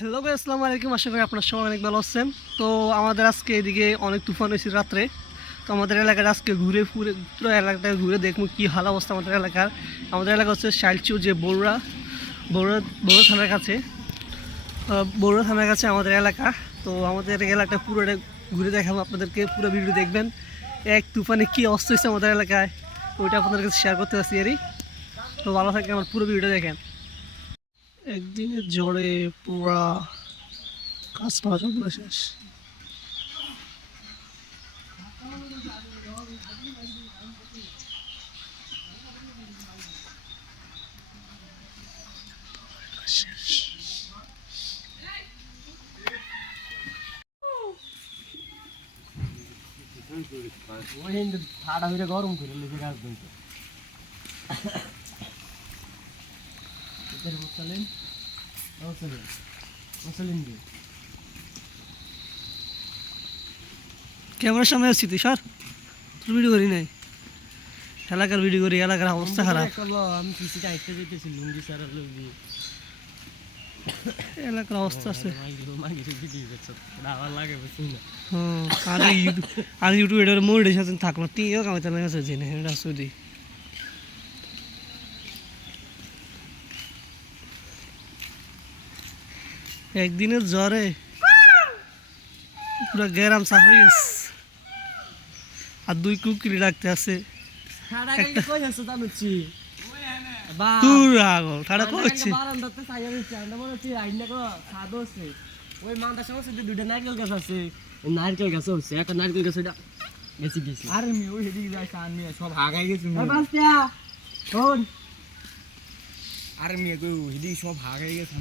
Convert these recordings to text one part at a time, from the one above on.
Hello ভাই, আসসালামু আলাইকুম। আশা করি আপনার সবাই অনেক ভালো আছেন। তো আমাদের আজকে এদিকে অনেক তুফান হয়েছে রাত্রে। তো আমাদের এলাকার আজকে ঘুরে পুরো এলাকাটা ঘুরে দেখবো কী হাল অবস্থা আমাদের এলাকার। আমাদের এলাকা হচ্ছে শাইলচুর, যে বড়ুয়া বড়ুয়া বড়ুয়া থানার কাছে। বড়ুয়া থানার কাছে আমাদের এলাকা। তো আমাদের এলাকাটা পুরোটা ঘুরে দেখাবো আপনাদেরকে, পুরো ভিডিও দেখবেন। এক তুফানে কী অবস্থা হয়েছে আমাদের এলাকায়, ওইটা আপনাদের কাছে শেয়ার করতে পারছি আরই। তো ভালো থাকে, আমার পুরো ভিডিওটা দেখেন। একদিনের ঝড়ে পুরা গাছপালা সবগুলো শেষ। ঠাডা হইলে গরম করে লেগে গাছ ধরতে মুসলিম মুসলিম মুসলিম দিয়ে ক্যামেরার সামনে আসছি তুই সর, তোর ভিডিও করি নাই, এলাকার ভিডিও করি। এলাকার অবস্থা খারাপ, আমি কৃষিটা আইতে যেতেছি লুঙ্গি সারা লুঙ্গি এলাকার অবস্থা আছে। আমার লাগে বুঝছি না আর ইউটিউব এটার মোড়ে সাথে থাকলো টিও কামাইতে না আছে জেনে এটা সুদি। একদিনের জ্বরে পুরো গ্রাম সাফ হয়ে গেছে, আর দুই কুকুরি ডাকতে আছে। দুইটা নারকেল গাছ আছে, নারকেল গাছ হচ্ছে একটা নারকেল গাছ ওইটা গেছি গেছি আরে ওই সেদিকে যাইছে আর মিয়া সব হাগাই গেছে শোন আর মিয়া কই সেদিকে সব হাগাই গেছে।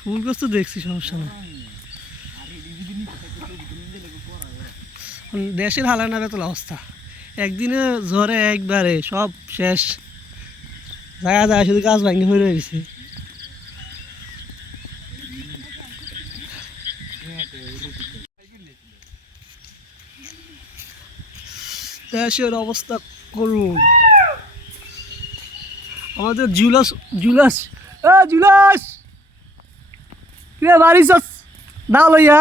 ফুল গাছ তো দেখছি, সমস্যা না। দেশের হালানা বেতল অবস্থা, একদিনে ঝড়ে একবারে সব শেষ, জায়গা যায় শুধু গাছ ভাঙে হয়ে রয়েছে। দেশের অবস্থা করুন। আমাদের জুলাস জুলাস জুলাস বাড়ি না লইয়া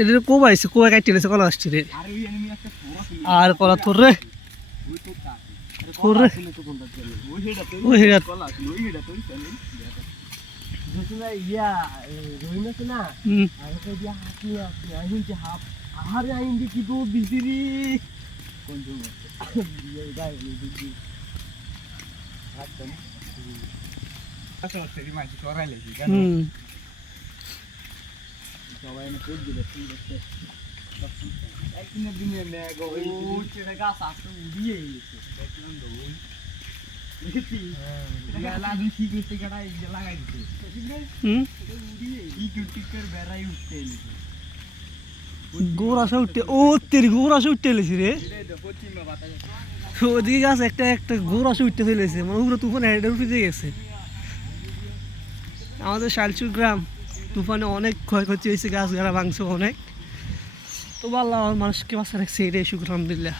এদের কো পাইছে, কো কাটি লেছে কলা আসছে রে। আর কলা তোর রে তোর রে ওই হেডা ইয়া রহিম না আগে দিয়া হাতি আছে আইন যে হাফ আরে আইন দি কি তো বিজিরি কোন জন্য দিয়ে গায় বিজি আচ্ছা আচ্ছা সেরি মাঝি করাইলে কি কেন সবাই না পেজ দিলে ঠিক আছে একদিনের দিনে নেগো ওই চেরা গাছ আসতে উড়িয়ে গেছে দেখলাম তো ওই দেখি এটা লাগি কি করতে গড়া এই লাগাই দিতে উড়িয়ে কি টিকের বেরাই উঠতে এলিছে গোড়া সে উঠতে, ও তেরি গোড়া সে উঠতে এলেছি রে। ওদিকে গাছ একটা একটা গোড়া সে উঠতে ফেলেছে, মানে উপরে তুফান হেডে উঠে গেছে। আমাদের শাইলচুর গ্রাম তুফানে অনেক ক্ষয়ক্ষতি হয়েছে, গাছ গাড়া ভাঙছে অনেক। তো আল্লাহ মানুষকে বাঁচা রাখছে, এটাই শুকর আলহামদুলিল্লাহ।